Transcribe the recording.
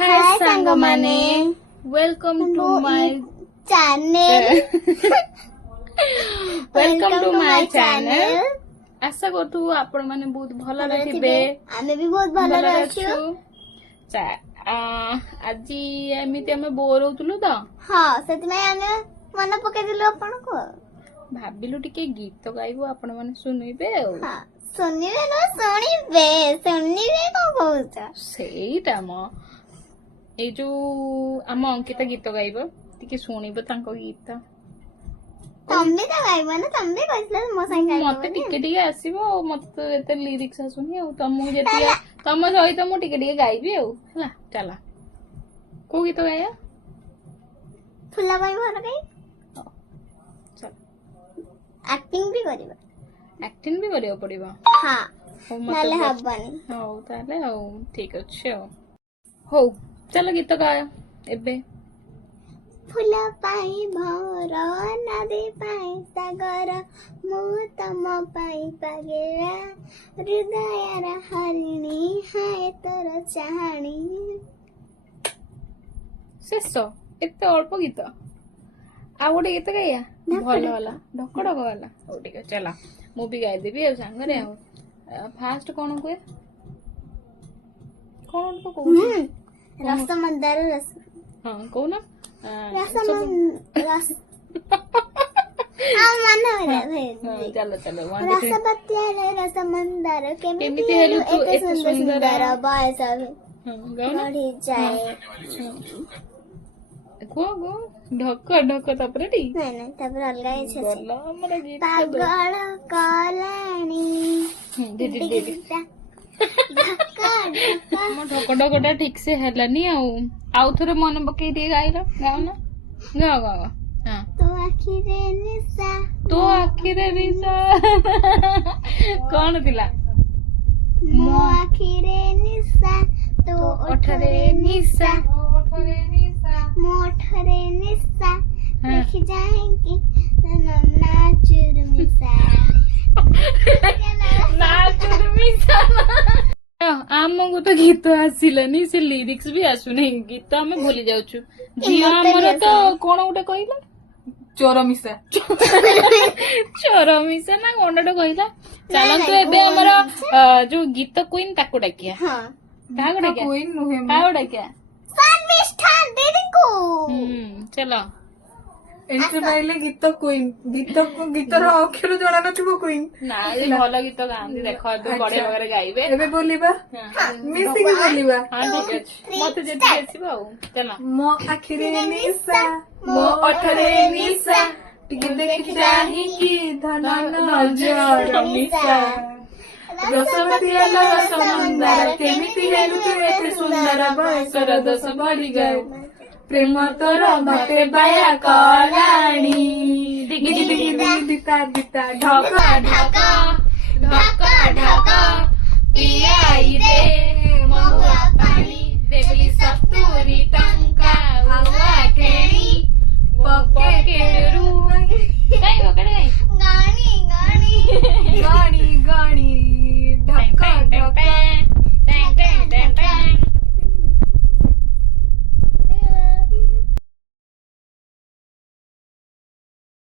हाय सांगो माने welcome to my channel welcome to my channel आशा करथु आपण माने बहुत भल थिबे आमे भी बहुत भल रहछु आज एमिति हमें बोर होतलु तो हां सेति में आमे मन पके दिलु आपण को भाबिलु टिके गीत गाइबो आपण माने सुनिबे हां सुनिबे न सुनिबे को कहउछ सेईटा म ए जो आम अंकिता गीत गाइबो टिके सुनिबो तांको गीत तुम भी तो गाइबो ना तुम भी कहले मो संग गाइबो मते टिके टिके आसीबो मते एते लिरिक्स आसुनी आ तमु जेतिया तम सहित मु टिके टिके गाइबी आ हला चला को गीत गाया फुला भाई भर गई चल एक्टिंग भी करबा एक्टिंग भी करियो पड़िबो हां नाले हबनी हो ताले हो ठीक अछि हो चलो गीत गाया एबे फुल पाई भर नदी पाई सागर मु तम पाई पागेरा हृदय हरिणी हाय तोर चाहणी शेष एते अल्प गीत आ गोटे गीत गाया भल वाला ढक ढक वाला हो ठीक है चला मु भी गाई देबी आ संगरे आ फास्ट कोन को कोन को रस मंदार रस हां कोन रस रस आ मन रे चलो चलो रस पत्या रस मंदार केमिति हेलु तू एते सुंदर बयस गाओ ना बढ़ी जाए को गो ढक ढक तापरे टी नहीं तब अलगा है गला हमर गीत पागल कलाणी दीदी दीदी मो ढक ढकटा ठीक से हेलानी आउ थोरे मन पकई दे गाइला गाओ ना गाओ गाओ हां तो आखिरे निशा कौन दिला मो आखिरे निशा तो ओठरे निशा मोठरे निशा देखी जाएंगे नाचुर मिशा नाचुर मिशा आमको तो गीत आसिलानी से लिरिक्स भी आसुनी गीत आम भूली जाउछु जी हमर तो कोन गोटे कहला चोर मिशा ना कोनडे कहला चलंतु एबे हमर जो गीत क्वीन ताको डाकिया हां कागो डाकिया क्वीन नुहे कागो डाकिया सर्विष्ठान दीदी को चलो एंट्री माइले गीत क्वीन गीतर अक्षर जणा नथिबो क्वीन ना ये भलो गीत गांधी देखो दो बड़े वगैरह गाइबे एबे बोलिबा मिसी के बोलिबा हां ठीक अछि मते जेति आछिबो चलो मो आखिरे निशा मो ओठरे निशा टिके देख चाहि की धन नजर मिशा रसवती रस मंदार केमिति हेलु तू एते सुंदर बयसर दस बढ़ी गए प्रेम तोर मते बाया कलाणी दिगी दिगी दिगी दिता दिता ढका ढका